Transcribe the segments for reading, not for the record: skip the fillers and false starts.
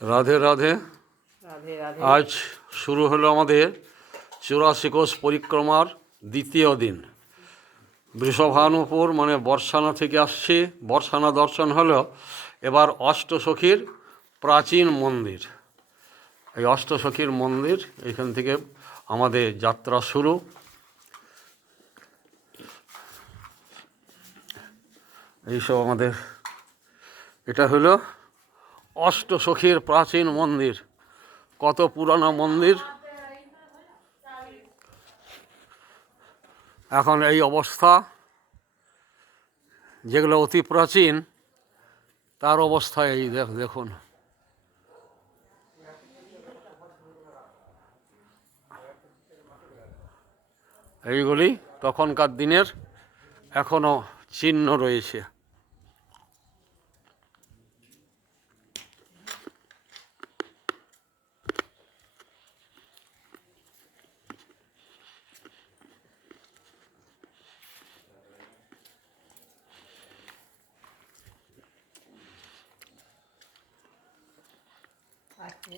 রাধে রাধে। রাধে রাধে। আজ শুরু হলো আমাদের 84 কোষ পরিক্রমার দ্বিতীয় দিন। বৃষভানুপুর মানে বর্ষানা থেকে আসছি। বর্ষানা দর্শন হলো। এবার অষ্টসখীর প্রাচীন মন্দির, এই অষ্টসখীর মন্দির, এখান থেকে আমাদের যাত্রা শুরু। এইসব আমাদের, এটা হলো অষ্টসখীর প্রাচীন মন্দির। কত পুরানো মন্দির, এখন এই অবস্থা। যেগুলো অতি প্রাচীন তার অবস্থা এই দেখুন। এইগুলি তখনকার দিনের এখনো চিহ্ন রয়েছে।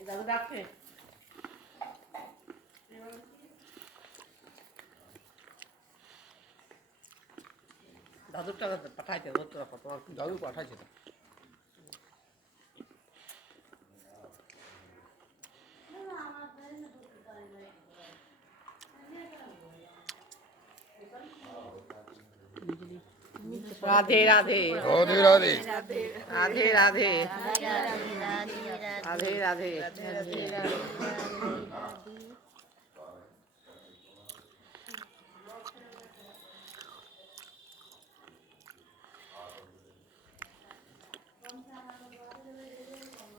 দাদু ডাকছে। দাদুরটা পাঠাইছে, তোমার দাদু পাঠাইছে। রাধে রাধে রাধে রাধে রাধে রাধে রাধে রাধে।